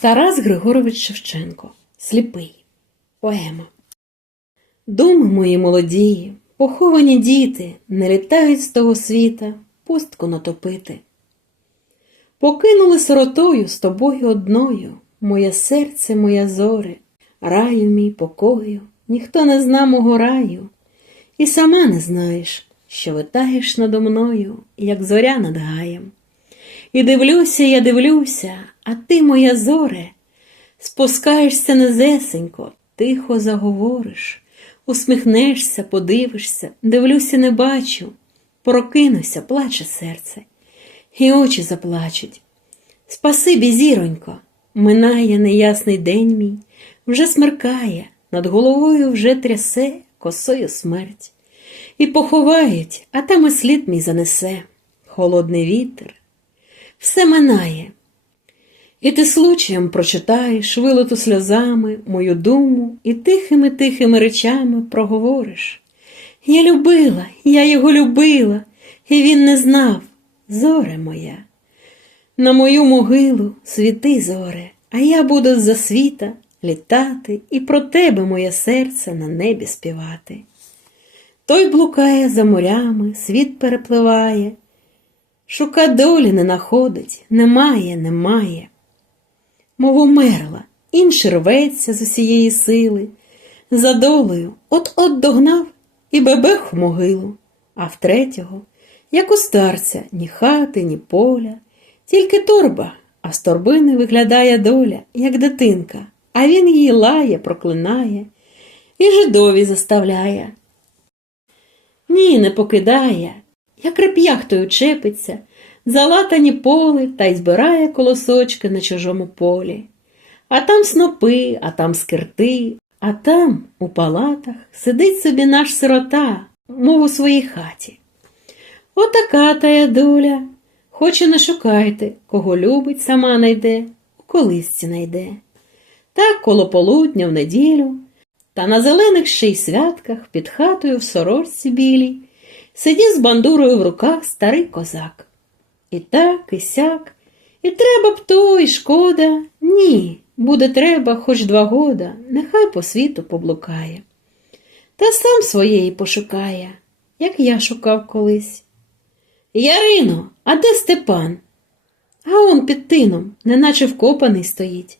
Тарас Григорович Шевченко Сліпий. Поема. Думи мої молоді, поховані діти, не літають з того світа пустку натопити. Покинули сиротою з тобою одною, моє серце, моя зоре, раю мій покою, ніхто не зна мого раю, і сама не знаєш, що витаєш надо мною, як зоря над гаєм. І дивлюся, я дивлюся, а ти, моя зоре, спускаєшся низесенько, тихо заговориш, усміхнешся, подивишся, дивлюся, не бачу, прокинуся, плаче серце, і очі заплачуть. Спасибі, зіронько, минає неясний день мій, вже смеркає, над головою вже трясе косою смерть. І поховають, а там і слід мій занесе, холодний вітер, все минає. І ти случаєм прочитаєш, вилиту сльозами, мою думу і тихими тихими речами проговориш. Я любила, я його любила, і він не знав, зоре моя. На мою могилу світи, зоре, а я буду з-за світа літати і про тебе, моє серце, на небі співати. Той блукає за морями, світ перепливає, шука долі не находить, немає, немає. Мов умерла, інший рветься з усієї сили, за долею от-от догнав і бебех в могилу, а в третього, як у старця, ні хати, ні поля, тільки торба, а з торбини виглядає доля, як дитинка, а він її лає, проклинає і жидові заставляє. Ні, не покидає, як реп'яхтою чепиться, залатані поли та й збирає колосочки на чужому полі. А там снопи, а там скирти, а там, у палатах, сидить собі наш сирота, мов у своїй хаті. Отака тая доля. Хоче не шукайте, кого любить, сама найде, у колисці найде. Так коло полудня в неділю, та на зелених ще й святках під хатою в сорочці білій сидів з бандурою в руках старий козак. І так, і сяк, і треба б то, і шкода. Ні, буде треба хоч два года, нехай по світу поблукає. Та сам своєї пошукає, як я шукав колись. Ярино, а де Степан? А он під тином, неначе вкопаний стоїть.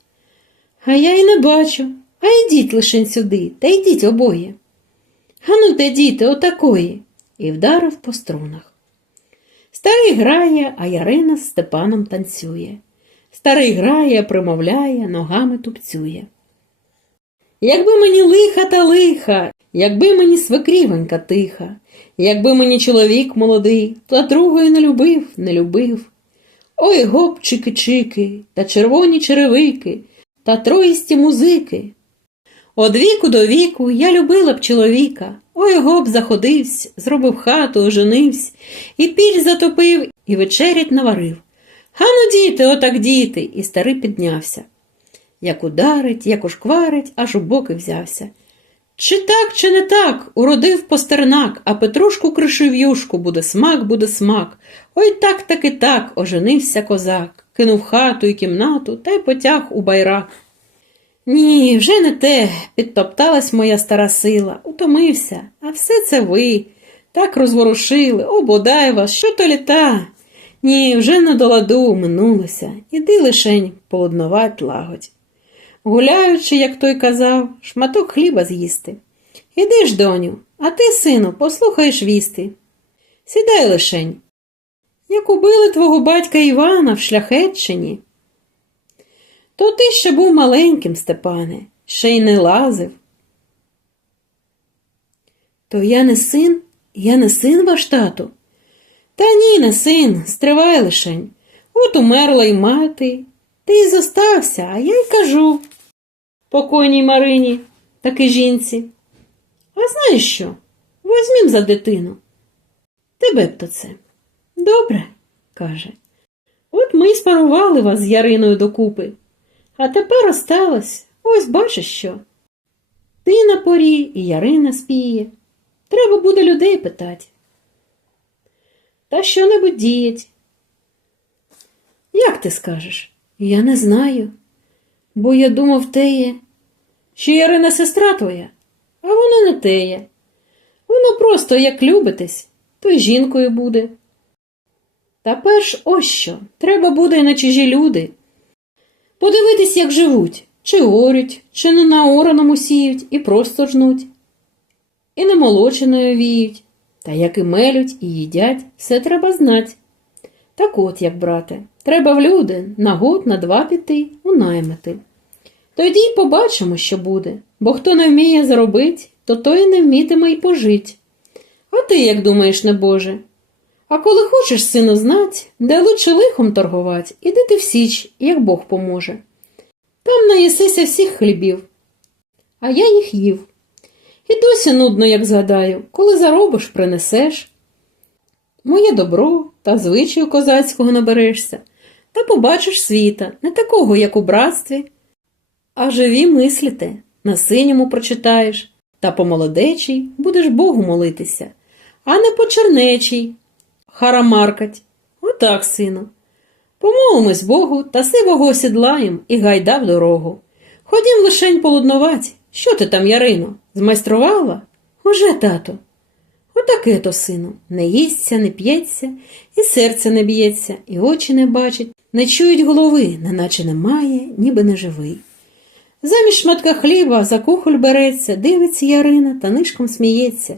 А я й не бачу. А йдіть лишень сюди, та йдіть обоє. Ану те, діти, отакої, і вдарив по струнах. Старий грає, а Ярина з Степаном танцює. Старий грає, примовляє, ногами тупцює. Якби мені лиха та лиха, якби мені свекрівонька тиха, якби мені чоловік молодий, та другої не любив, не любив. Ой гоп, чики-чики, та червоні черевики, та троїсті музики. Од віку до віку я любила б чоловіка, ой гоп заходивсь, зробив хату, оженивсь, і піч затопив, і вечерять наварив. Ану, діти, отак діти, і старий піднявся. Як ударить, як ушкварить, аж у боки взявся. Чи так, чи не так, уродив постернак, а Петрушку кришив юшку, буде смак, буде смак. Ой так таки так, оженився козак, кинув хату і кімнату та й потяг у байрак. Ні, вже не те, підтопталась моя стара сила, утомився, а все це ви. Так розворушили, о, бодай вас, що то літа. Ні, вже не до ладу минулося, іди лишень полудновать лагодь. Гуляючи, як той казав, шматок хліба з'їсти. Іди ж, доню, а ти, сину, послухаєш вісти. Сідай лишень. Як убили твого батька Івана в шляхетчині, то ти ще був маленьким, Степане, ще й не лазив. То я не син, я не син ваш тату. Та ні, не син, стривай лишень. От умерла й мати. Ти й зостався, а я й кажу. Покойній Марині, таки жінці. А знаєш що? Возьмім за дитину. Тебе б то це. Добре, каже. От ми й спарували вас з Яриною докупи. А тепер осталось, ось бачиш що. Ти на порі і Ярина спіє. Треба буде людей питати. Та що-небудь діять. Як ти скажеш? Я не знаю. Бо я думав теє, що Ярина сестра твоя, а вона не теє. Воно просто як любитесь, то й жінкою буде. Та перш ось що, треба буде й на чужі люди. Подивитись, як живуть, чи орють, чи не на ораному сіють і просто жнуть, і не молоченою віють, та як і мелють, і їдять, все треба знать. Так от, як брате, треба в люди на год, на два піти, у наймити. Тоді й побачимо, що буде, бо хто не вміє заробить, то той не вмітиме й пожить. А ти як думаєш, небоже? А коли хочеш, сину, знать, де лучше лихом торгувать, іди ти в січ, як Бог поможе. Там наїсися всіх хлібів, а я їх їв. І досі нудно, як згадаю, коли заробиш, принесеш. Моє добро та звичаю козацького наберешся, та побачиш світа, не такого, як у братстві, а живі мислите, на синьому прочитаєш, та по молодечій будеш Богу молитися, а не по чернечій, харамаркать. Отак, сину. Помолимось Богу та сивого осідлаєм і гайда в дорогу. Ходім лишень полуднувать. Що ти там, Ярино, змайструвала? Уже, тато. Отаке то, сину, не їсться, не п'ється, і серце не б'ється, і очі не бачать, не чують голови, неначе немає, ніби не живий. Замість шматка хліба за кухоль береться, дивиться Ярина та нишком сміється.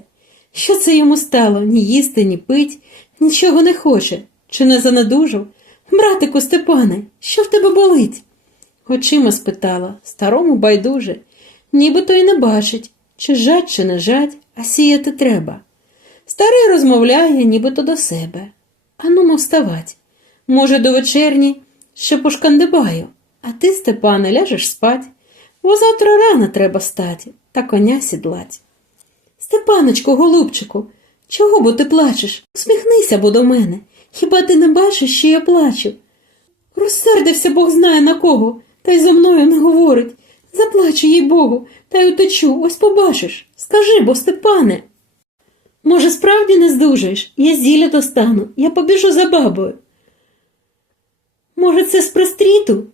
Що це йому стало? Ні їсти, ні пить, нічого не хоче. Чи не занедужав? Братику Степане, що в тебе болить? Очима спитала, старому байдуже, нібито й не бачить, чи жать, чи не жать, а сіяти треба. Старий розмовляє, нібито до себе. Ану, мов вставать. Може, до вечерні ще пошкандибаю, а ти, Степане, ляжеш спать, бо завтра рано треба стати та коня сідлать. Степаночку, голубчику, чого бо ти плачеш? Усміхнися бо до мене. Хіба ти не бачиш, що я плачу? Розсердився Бог знає на кого, та й зо мною не говорить. Заплачу їй Богу, та й утечу, ось побачиш. Скажи, бо, Степане. Може, справді не здужаєш? Я зілля достану, я побіжу за бабою. Може, це з пристріту?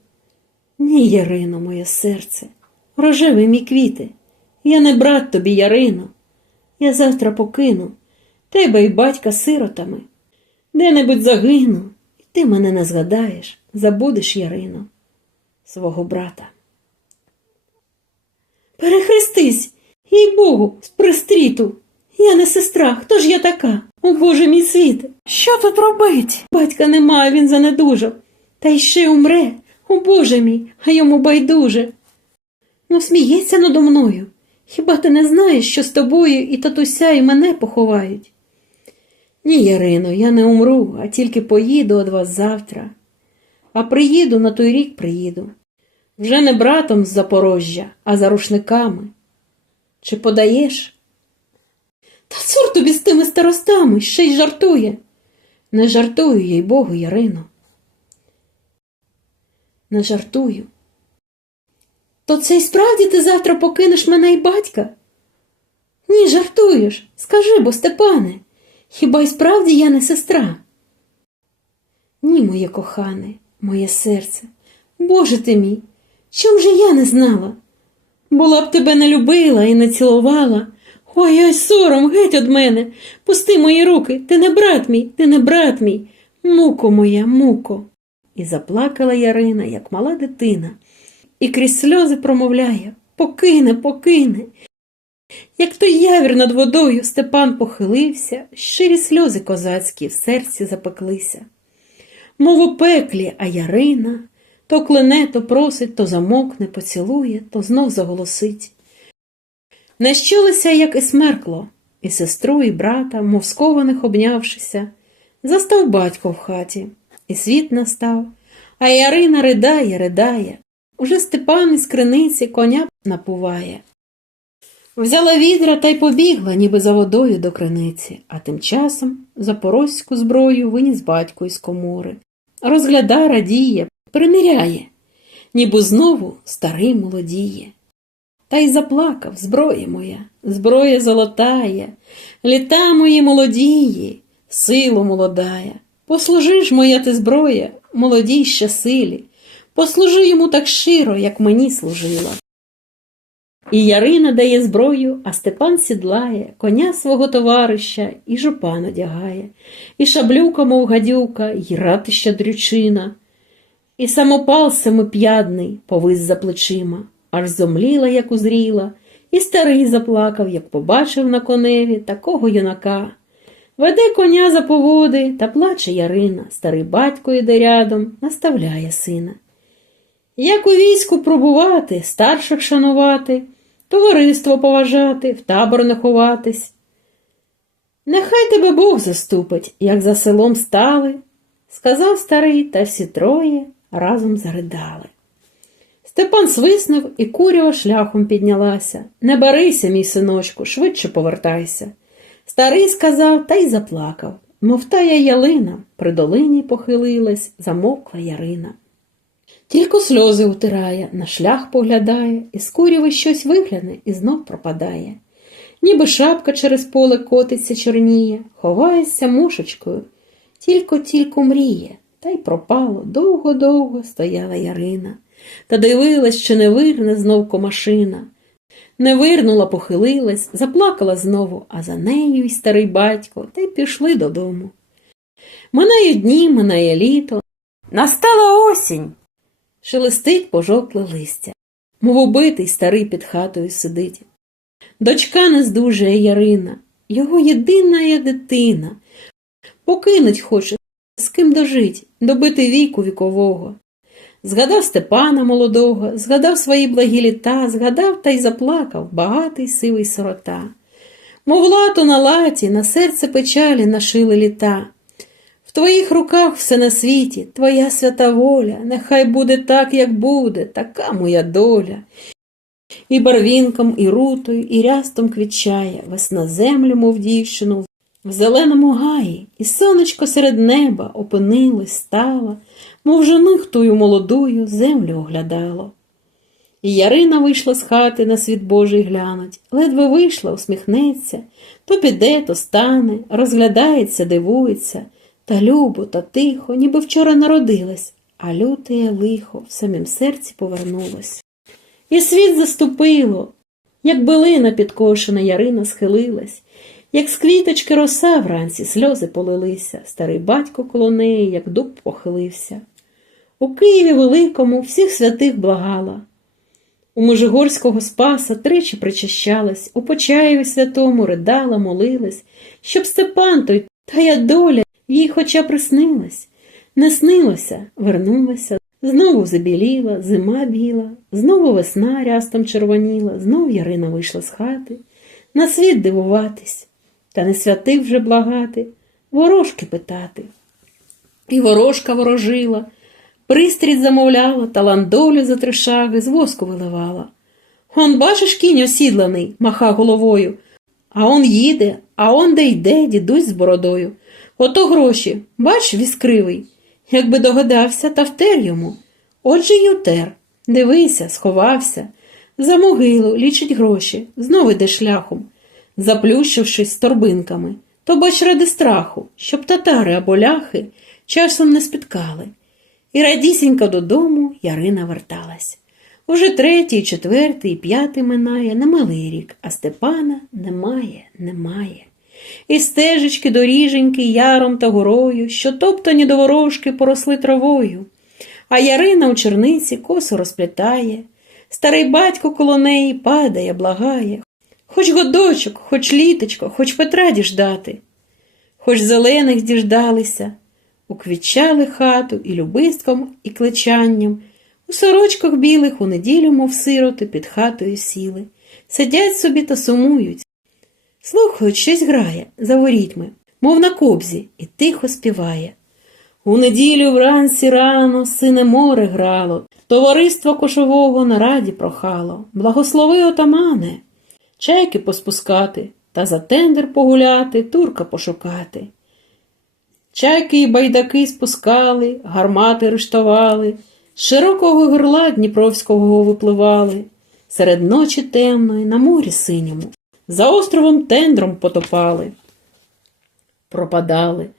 Ні, Ярино, моє серце, рожеві мій квіти. Я не брат тобі, Ярино. Я завтра покину тебе і батька сиротами. Де-небудь загину, і ти мене не згадаєш, забудеш, Ярино, свого брата. Перехрестись, їй Богу, з пристріту. Я не сестра, хто ж я така? О Боже мій світ! Що тут робить? Батька немає, він занедужав. Та й ще умре. О Боже мій, а йому байдуже. Ну, сміється надо мною. Хіба ти не знаєш, що з тобою і татуся, і мене поховають? Ні, Ярино, я не умру, а тільки поїду від вас завтра. А приїду на той рік приїду. Вже не братом з Запорожжя, а за рушниками. Чи подаєш? Та цур тобі з тими старостами, ще й жартує. Не жартую, їй Богу, Ярино. Не жартую. То це й справді ти завтра покинеш мене й батька? Ні, жартуєш. Скажи, бо, Степане, хіба й справді я не сестра? Ні, моє кохане, моє серце, Боже ти мій, чом же я не знала? Була б тебе не любила і не цілувала. Ой, ой, сором, геть од мене. Пусти мої руки, ти не брат мій, ти не брат мій. Муко моя, муко. І заплакала Ярина, як мала дитина, і крізь сльози промовляє покине, покине. Як той явір над водою Степан похилився, щирі сльози козацькі в серці запеклися. Мов у пеклі, а Ярина то клине, то просить, то замокне, поцілує, то знов заголосить. Не як і смеркло, і сестру, і брата, мов скованих обнявшися, застав батько в хаті, і світ настав, а Ярина ридає, ридає, уже Степан із криниці коня напуває. Взяла відра та й побігла, ніби за водою до криниці, а тим часом запорозьку зброю виніс батько із комори. Розгляда, радіє, приміряє, ніби знову старий молодіє. Та й заплакав зброя моя, зброя золотая, літа мої молодії, силу молодая. Послужи ж моя ти зброя, молодій ще силі, Послужи йому так щиро, як мені служила. І Ярина дає зброю, а Степан сідлає, коня свого товариша і жупан одягає, і шаблюка, мов гадюка, і ратища дрючина, і самопал семип'ядний повис за плечима, аж зомліла, як узріла, і старий заплакав, як побачив на коневі такого юнака. Веде коня за поводи та плаче Ярина, старий батько іде рядом, наставляє сина. Як у війську пробувати, старших шанувати, товариство поважати, в табор не ховатись. Нехай тебе Бог заступить, як за селом стали, сказав старий, та всі троє разом заридали. Степан свиснув і курява шляхом піднялася. Не барися, мій синочку, швидше повертайся. Старий сказав та й заплакав, мов тая ялина, при долині похилилась, замовкла Ярина. Тільки сльози утирає, на шлях поглядає, і з куряви щось вигляне і знов пропадає. Ніби шапка через поле котиться чорніє, ховається мушечкою, тільки-тільки мріє, та й пропало, довго-довго стояла Ярина. Та дивилась, чи не вирне знов комашина. Не вирнула, похилилась, заплакала знову, а за нею й старий батько, та й пішли додому. Минають дні, минає літо. Настала осінь. Шелестить пожовкле листя, мов убитий старий під хатою сидить. Дочка не здужує Ярина, його єдина є дитина. Покинуть хоче, з ким дожить, добити віку вікового. Згадав Степана молодого, згадав свої благі літа, згадав та й заплакав багатий сивий сирота. Мов лато на латі, на серце печалі нашили літа. Твоїх руках все на світі, твоя свята воля, нехай буде так, як буде, така моя доля. І барвінком, і рутою, і рястом квітчає весна землю, мов дівчину, в зеленому гаї, і сонечко серед неба опинилось, стало, мов жених тую молодую землю оглядало. І Ярина вийшла з хати на світ Божий глянуть, ледве вийшла, усміхнеться, то піде, то стане, розглядається, дивується, та любо, та тихо, ніби вчора народилась, а лютеє лихо в самім серці повернулось. І світ заступило, як билина підкошена Ярина схилилась, як з квіточки роса вранці сльози полилися, старий батько коло неї, як дуб похилився. У Києві Великому всіх святих благала. У Межигорського Спаса тричі причащалась, у Почаєві святому ридала, молилась, щоб Степан той тая доля їй хоча приснилась. Не снилося, вернулася, знову забіліла, зима біла, знову весна рястом червоніла, знов Ярина вийшла з хати, на світ дивуватись, та не святих вже благати, ворожки питати. І ворожка ворожила. Пристріт замовляла, та ландолю за три шаги з воску виливала. Он, бачиш, кінь осідланий, маха головою, а он їде, а он де йде дідусь з бородою. Ото гроші, бач, віскривий. Якби догадався, та втер йому. Отже й утер. Дивися, сховався. За могилу лічить гроші, знову йде шляхом, заплющившись з торбинками, то бач ради страху, щоб татари або ляхи часом не спіткали. І радісінько додому Ярина верталась. Уже третій, четвертий, п'ятий минає немалий рік, а Степана немає, немає. І стежечки доріженьки яром та горою, що топтані до ворожки поросли травою. А Ярина у черниці косо розплітає, старий батько коло неї падає, благає. Хоч годочок, хоч літочко, хоч Петра діждати, хоч зелених діждалися, уквічали хату і любистком, і кличанням, у сорочках білих у неділю, мов сироти, під хатою сіли, сидять собі та сумують. Слухають, щось грає за ворітьми, мов на кобзі, і тихо співає. У неділю вранці рано сине море грало, товариство кошового на раді прохало, благослови отамане, чайки поспускати та за тендер погуляти, турка пошукати. Чайки і байдаки спускали, гармати рештували, з широкого горла Дніпровського випливали, серед ночі темної на морі синьому, за островом тендром потопали, пропадали.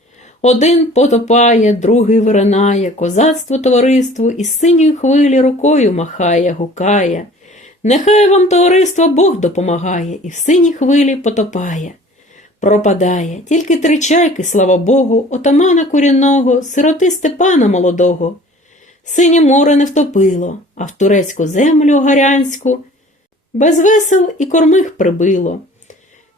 Один потопає, другий виринає, козацтво товариству із синьої хвилі рукою махає, гукає. Нехай вам товариство Бог допомагає і в синій хвилі потопає. Пропадає тільки три чайки, слава Богу, отамана курінного, сироти Степана молодого. Синє море не втопило, а в турецьку землю гарянську без весел і кормих прибило.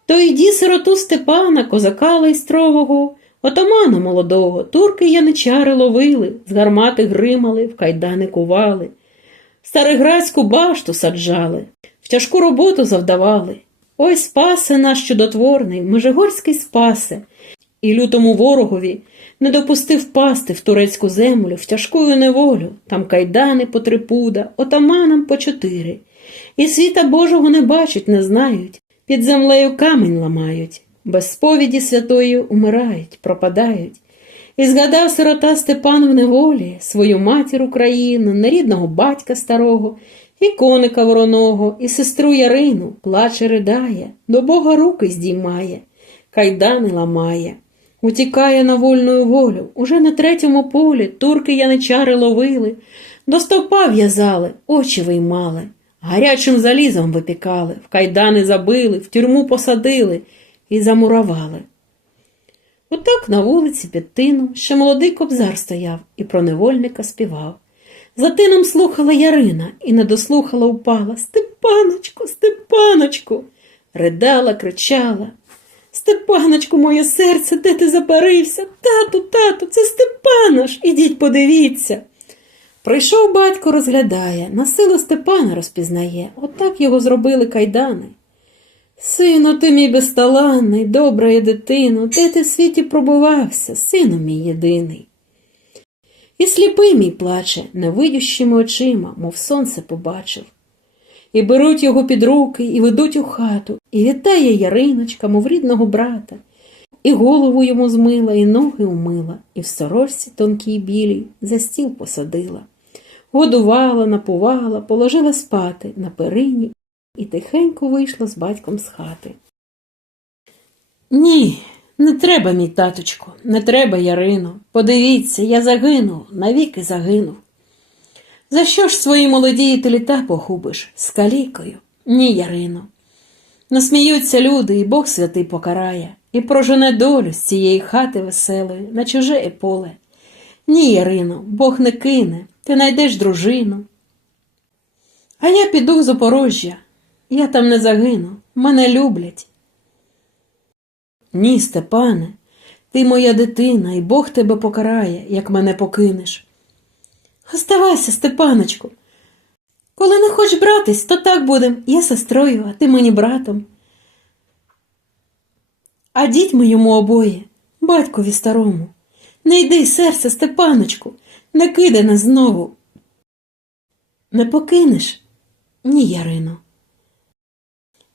То йді сироту Степана, козака лайстрового, отамана молодого, турки яничари ловили, з гармати гримали, в кайдани кували, стариградську башту саджали, в тяжку роботу завдавали. Ой, спасе наш чудотворний, межигорський спасе, і лютому ворогові не допустив пасти в турецьку землю, в тяжкую неволю, там кайдани по три пуда, отаманам по чотири. І світа Божого не бачать, не знають, під землею камінь ламають, без сповіді святої умирають, пропадають. І згадав сирота Степан в неволі свою матір Україну, нерідного батька старого, і коника вороного, і сестру Ярину, плаче ридає, до Бога руки здіймає, кайдани ламає. Утікає на вольну волю, уже на третьому полі турки яничари ловили, до стовпа в'язали, очі виймали, гарячим залізом випікали, в кайдани забили, в тюрму посадили і замуравали. Отак на вулиці під тином ще молодий кобзар стояв і про невольника співав. За тином слухала Ярина і не дослухала упала. Степаночку, Степаночку. Ридала, кричала. Степаночку, моє серце, де ти запарився? Тату, тату, це Степанаш, ідіть подивіться. Прийшов батько, розглядає, на силу Степана розпізнає, отак його зробили кайдани. Сину, ти мій безталанний, добра я дитино, де ти в світі пробувався, сину мій єдиний. І сліпий мій плаче, невидющими очима, мов сонце побачив. І беруть його під руки, і ведуть у хату, і вітає Яриночка, мов рідного брата, і голову йому змила, і ноги умила, і в сорочці тонкій білій за стіл посадила. Годувала, напувала, положила спати на перині і тихенько вийшла з батьком з хати. Ні, не треба, мій таточко, не треба, Ярино. Подивіться, я загинув, навіки загинув. За що ж свої молоді ти літа погубиш з калікою? Ні, Ярино. Насміються люди, і Бог святий покарає, і прожене долю з цієї хати веселої на чуже поле. Ні, Ярино, Бог не кине, ти найдеш дружину. А я піду в Запорожжя, я там не загину, мене люблять. Ні, Степане, ти моя дитина, і Бог тебе покарає, як мене покинеш. Оставайся, Степаночку. Коли не хочеш братись, то так будем. Я сестрою, а ти мені братом. А дітьми йому обоє, батькові старому. Не йди, серце, Степаночку, не кидай нас знову. Не покинеш? Ні, Ярино.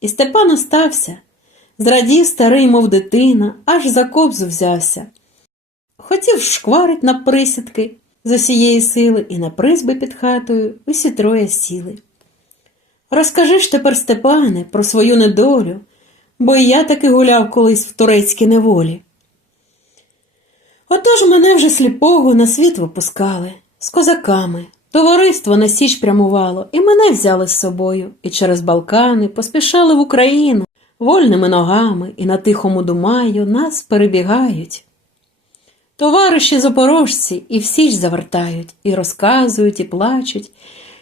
І Степан остався, зрадів старий, мов дитина, аж за кобзу взявся. Хотів шкварить на присідки з усієї сили і на призби під хатою усі троє сіли. Розкажи ж тепер, Степане, про свою недолю, бо і я таки гуляв колись в турецькій неволі. Отож мене вже сліпого на світ випускали з козаками. Товариство на січ прямувало, і мене взяли з собою, і через Балкани поспішали в Україну вольними ногами, і на тихому Думаю нас перебігають. Товариші запорожці і в січ завертають, і розказують, і плачуть,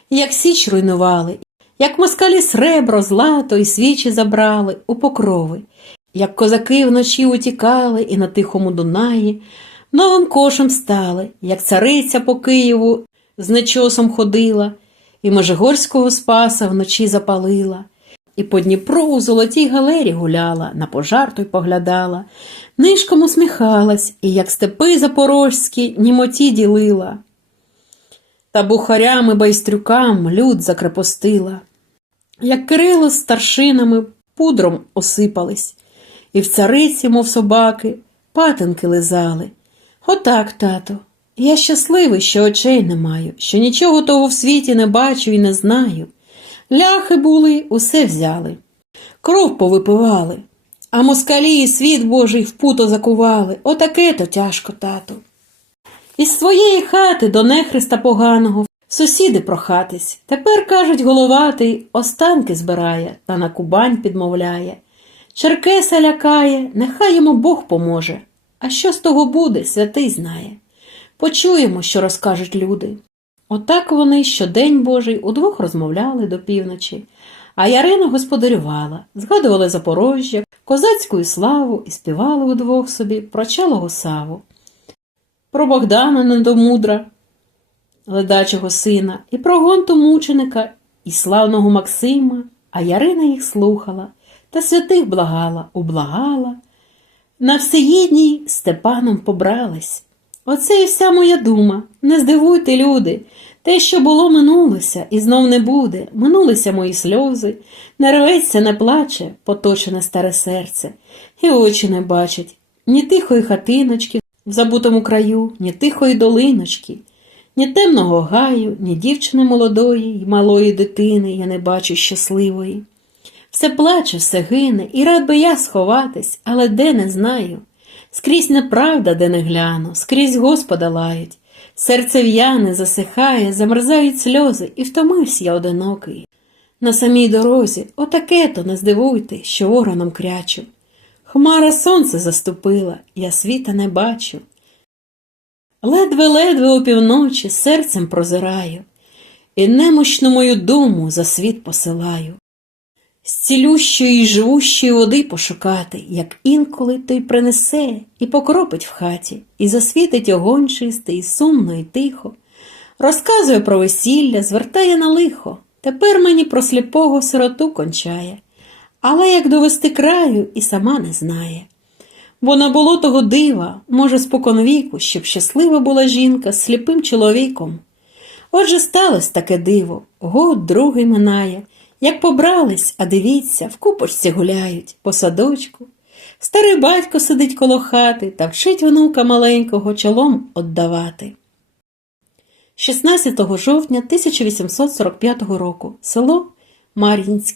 як січ руйнували, як москалі сребро, злато і свічі забрали у покрови, як козаки вночі утікали і на тихому Дунаї новим кошем стали, як цариця по Києву з нечосом ходила, і Межигорського спаса вночі запалила, і по Дніпру у золотій галері гуляла, на пожар той поглядала, нишком усміхалась, і, як степи запорожські, німоті ділила. Та бухарям і байстрюкам люд закрепостила, як Кирило з старшинами пудром осипались, і в цариці, мов собаки, патинки лизали. Отак, тато. Я щасливий, що очей не маю, що нічого того в світі не бачу і не знаю. Ляхи були, усе взяли, кров повипивали, А москалі і світ Божий в путо закували. Отаке то тяжко, тату. Із своєї хати до нехриста поганого сусіди прохатись. Тепер, кажуть, головатий останки збирає та на Кубань підмовляє. Черкеса лякає, нехай йому Бог поможе. А що з того буде, святий знає. Почуємо, що розкажуть люди. Отак вони щодень Божий удвох розмовляли до півночі, а Ярина господарювала, згадували Запорожжя, козацьку славу і співали удвох собі про чалого саву, про Богдана недомудра, ледачого сина, і про гонту мученика, і славного Максима, а Ярина їх слухала та святих благала, ублагала. На всеїдній Степаном побрались. Оце і вся моя дума. Не здивуйте, люди. Те, що було, минулося, і знов не буде. Минулися мої сльози, не рветься, не плаче, поточене старе серце, і очі не бачать ні тихої хатиночки в забутому краю, ні тихої долиночки, ні темного гаю, ні дівчини молодої й малої дитини я не бачу щасливої. Все плаче, все гине, і рад би я сховатись, але де не знаю. Скрізь неправда, де не гляну, скрізь Господа лають. Серце в'яне, засихає, замерзають сльози, і втомився я одинокий. На самій дорозі, отаке то не здивуйте, що вороном крячу. Хмара сонце заступила, я світа не бачу. Ледве-ледве опівночі серцем прозираю, і немощну мою думу за світ посилаю. З цілющої й живущої води пошукати, як інколи той принесе і покропить в хаті, і засвітить огонь чистий, і сумно, і тихо. Розказує про весілля, звертає на лихо. Тепер мені про сліпого сироту кончає, але як довести краю і сама не знає. Бо не було того дива, може, споконвіку, щоб щаслива була жінка з сліпим чоловіком. Отже, сталося таке диво, год другий минає. Як побрались, а дивіться, в купочці гуляють, по садочку. Старий батько сидить коло хати та вчить внука маленького чолом отдавати. 16 жовтня 1845 року село Мар'їнське